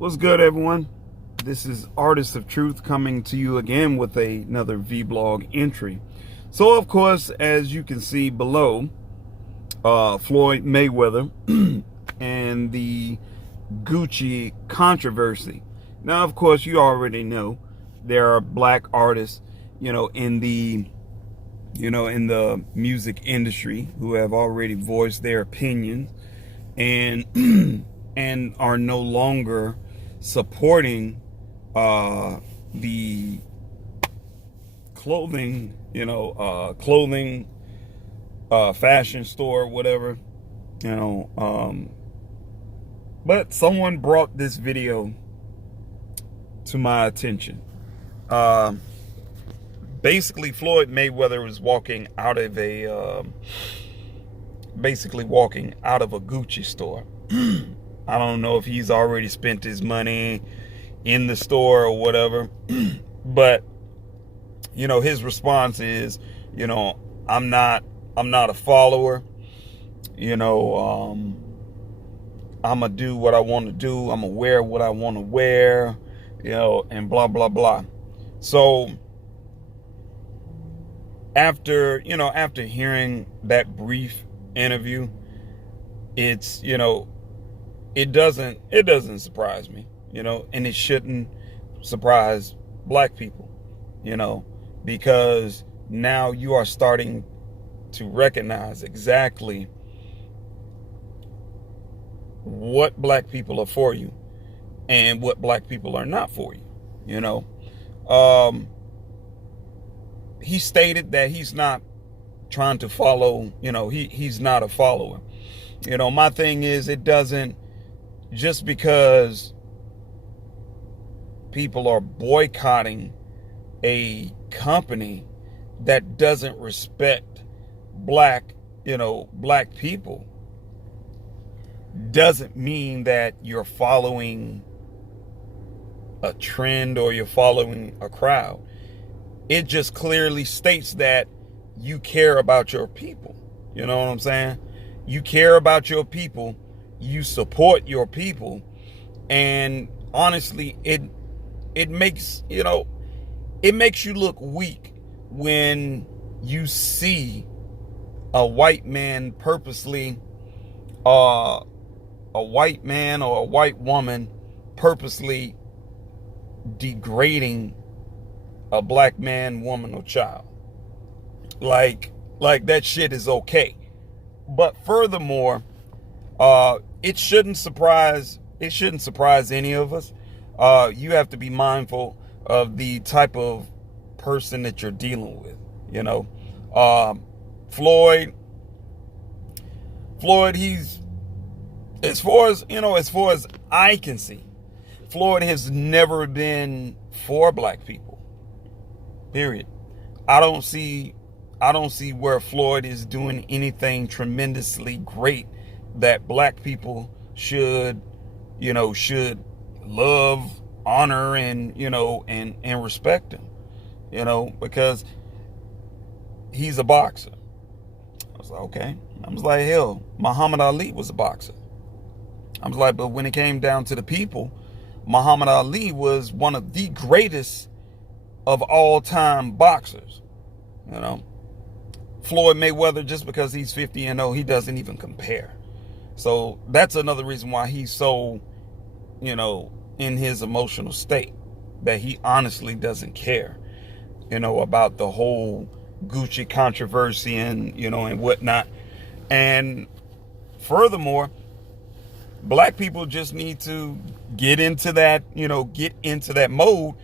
What's good, everyone? This is Artist of Truth coming to you again with another vlog entry. So, of course, as you can see below, Floyd Mayweather and the Gucci controversy. Now, of course, you already know there are black artists, in the music industry who have already voiced their opinions and and are no longer supporting the clothing, fashion store, whatever, but someone brought this video to my attention. Basically, Floyd Mayweather was walking out of a Gucci store. I don't know if he's already spent his money in the store or whatever, but his response is, I'm not a follower. I'm gonna do what I want to do. I'm gonna wear what I want to wear, and blah blah blah. So after hearing that brief interview, it's it doesn't surprise me, and it shouldn't surprise black people, because now you are starting to recognize exactly what black people are for you and what black people are not for you. He stated that he's not trying to follow, he's not a follower. My thing is, it doesn't, just because people are boycotting a company that doesn't respect black people, doesn't mean that you're following a trend or you're following a crowd. It just clearly states that you care about your people. You know what I'm saying? You care about your people. You support your people. And honestly, it makes you look weak when you see a white man purposely, a white man or a white woman purposely degrading a black man, woman, or child. Like that shit is okay. But furthermore, it shouldn't surprise any of us. You have to be mindful of the type of person that you're dealing with. Floyd, he's, as far as I can see, Floyd has never been for black people. Period. I don't see where Floyd is doing anything tremendously great that black people should love, honor, and and respect him. Because he's a boxer. I was like, okay. I was like, hell, Muhammad Ali was a boxer. I was like, but when it came down to the people, Muhammad Ali was one of the greatest of all time boxers. Floyd Mayweather, just because he's 50-0, he doesn't even compare. So that's another reason why he's so, in his emotional state, that he honestly doesn't care, about the whole Gucci controversy and, and whatnot. And furthermore, black people just need to get into that mode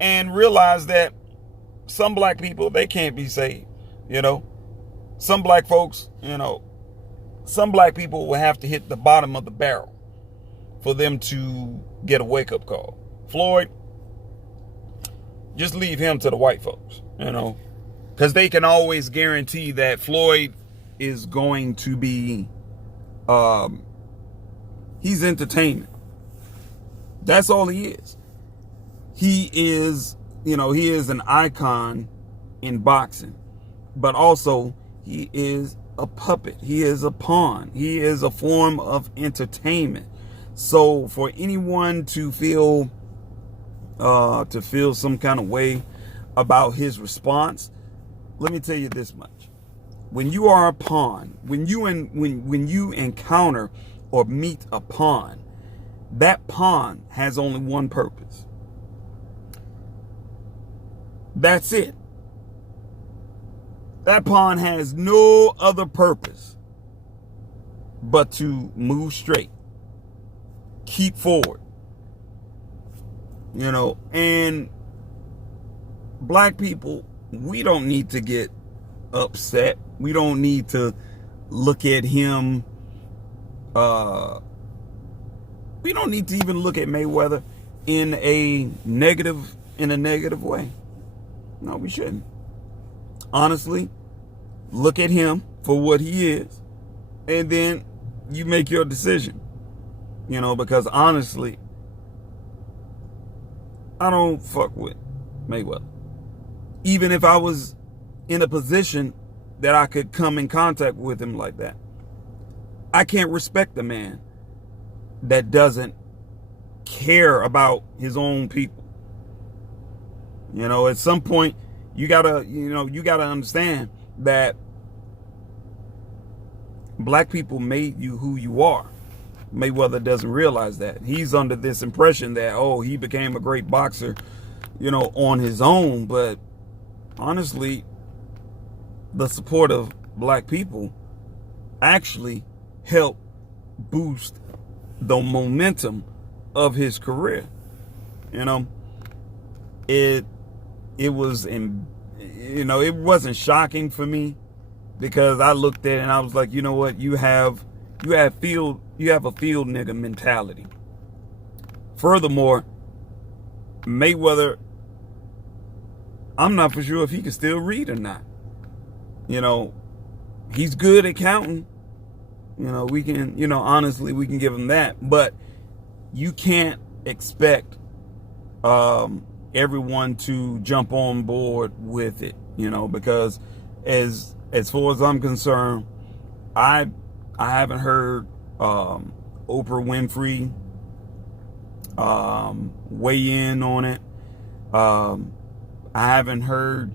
and realize that some black people, they can't be saved. Some black folks, some black people will have to hit the bottom of the barrel for them to get a wake-up call. Floyd, just leave him to the white folks, because they can always guarantee that Floyd is going to be, he's entertainment. That's all he is. He is an icon in boxing, but also he is a puppet. He is a pawn. He is a form of entertainment. So for anyone to feel some kind of way about his response, let me tell you this much. When you are a pawn, when you encounter or meet a pawn, that pawn has only one purpose. That's it. That pawn has no other purpose but to move straight, keep forward. And black people, we don't need to get upset. We don't need to look at him. We don't need to even look at Mayweather in a negative way. No, we shouldn't. Honestly, look at him for what he is, and then you make your decision. Because honestly, I don't fuck with Mayweather. Even if I was in a position that I could come in contact with him like that, I can't respect a man that doesn't care about his own people. At some point, you gotta understand that black people made you who you are. Mayweather doesn't realize that. He's under this impression that, he became a great boxer, on his own. But honestly, the support of black people actually helped boost the momentum of his career. It wasn't shocking for me, because I looked at it and I was like, you know what, you have a field nigga mentality. Furthermore, Mayweather, I'm not for sure if he can still read or not. He's good at counting. We can, honestly, we can give him that. But you can't expect everyone to jump on board with it, because as far as I'm concerned, I haven't heard Oprah Winfrey weigh in on it. I haven't heard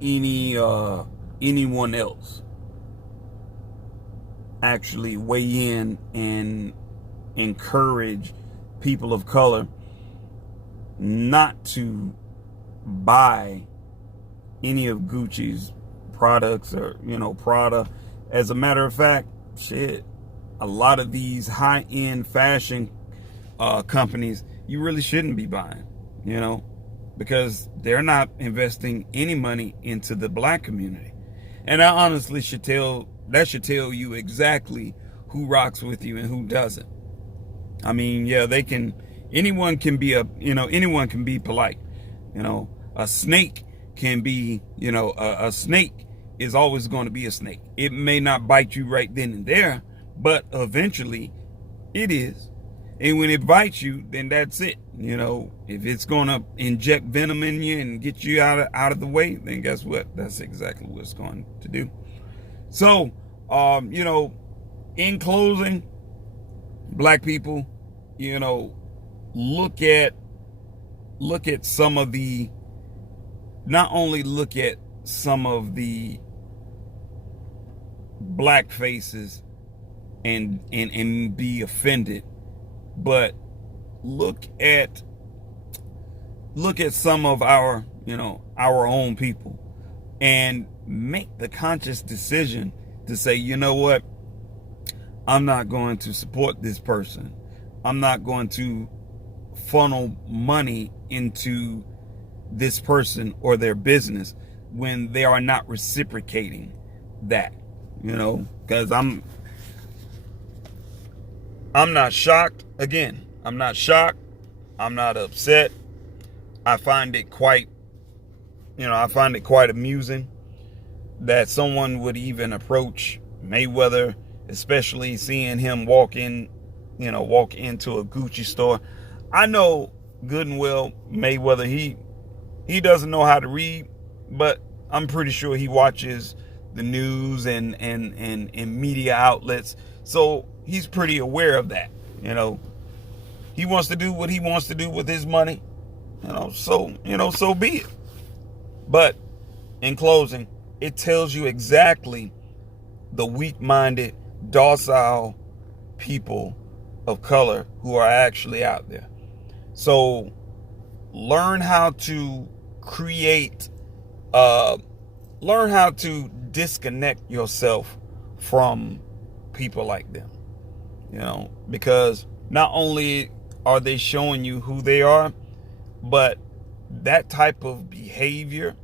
anyone else actually weigh in and encourage people of color not to buy any of Gucci's products or Prada. As a matter of fact, a lot of these high-end fashion companies you really shouldn't be buying, because they're not investing any money into the black community. And I honestly should tell you exactly who rocks with you and who doesn't. I mean, yeah, anyone can be polite. A snake can be, a snake is always going to be a snake. It may not bite you right then and there, but eventually it is. And when it bites you, then that's it. If it's going to inject venom in you and get you out of the way, then guess what? That's exactly what it's going to do. So, in closing, black people, look at some of the, not only look at some of the black faces and be offended, but look at some of our own people and make the conscious decision to say, you know what, I'm not going to support this person. I'm not going to funnel money into this person or their business when they are not reciprocating that, because I'm not shocked. Again, I'm not shocked. I'm not upset. I find it quite amusing that someone would even approach Mayweather, especially seeing him walk into a Gucci store. I know good and well Mayweather, he doesn't know how to read, but I'm pretty sure he watches the news and media outlets, so he's pretty aware of that. You know, he wants to do what he wants to do with his money. So be it. But in closing, it tells you exactly the weak-minded, docile people of color who are actually out there. So learn how to create, learn how to disconnect yourself from people like them. Because not only are they showing you who they are, but that type of behavior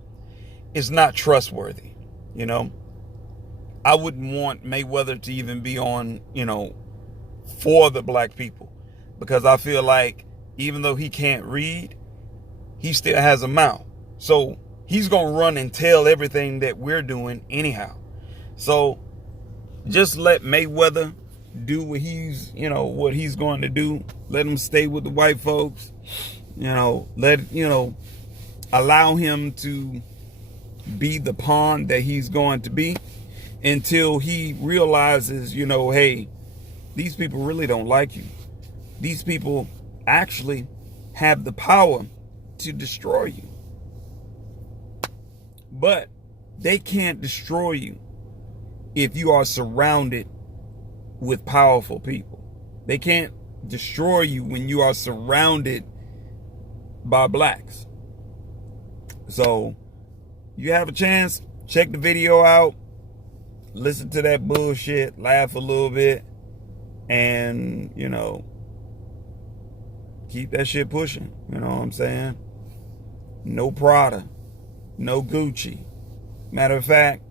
is not trustworthy. I wouldn't want Mayweather to even be on, for the black people, because I feel like even though he can't read, he still has a mouth. So he's going to run and tell everything that we're doing anyhow. So just let Mayweather do what he's going to do. Let him stay with the white folks. Allow him to be the pawn that he's going to be until he realizes, hey, these people really don't like you. These people actually have the power to destroy you. But they can't destroy you if you are surrounded with powerful people. They can't destroy you when you are surrounded by blacks. So you have a chance, check the video out, listen to that bullshit, laugh a little bit, and keep that shit pushing. You know what I'm saying? No Prada, no Gucci. Matter of fact,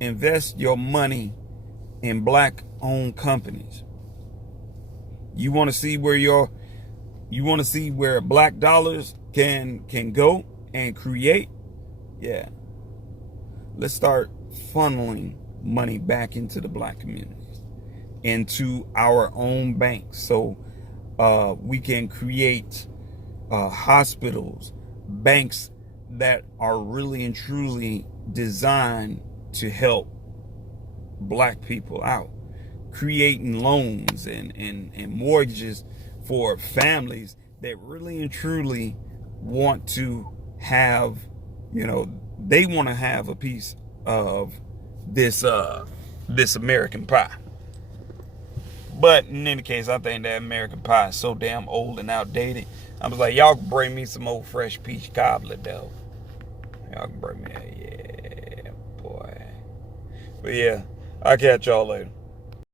invest your money in black-owned companies. You want to see where black dollars can go and create? Yeah. Let's start funneling money back into the black communities, into our own banks, so we can create hospitals, banks that are really and truly designed to help black people out, creating loans and mortgages for families that really and truly want to have, they want to have a piece of this American pie. But in any case, I think that American pie is so damn old and outdated. I was like, y'all can bring me some old fresh peach cobbler, though. Y'all can bring me that, yeah, boy. But yeah, I'll catch y'all later.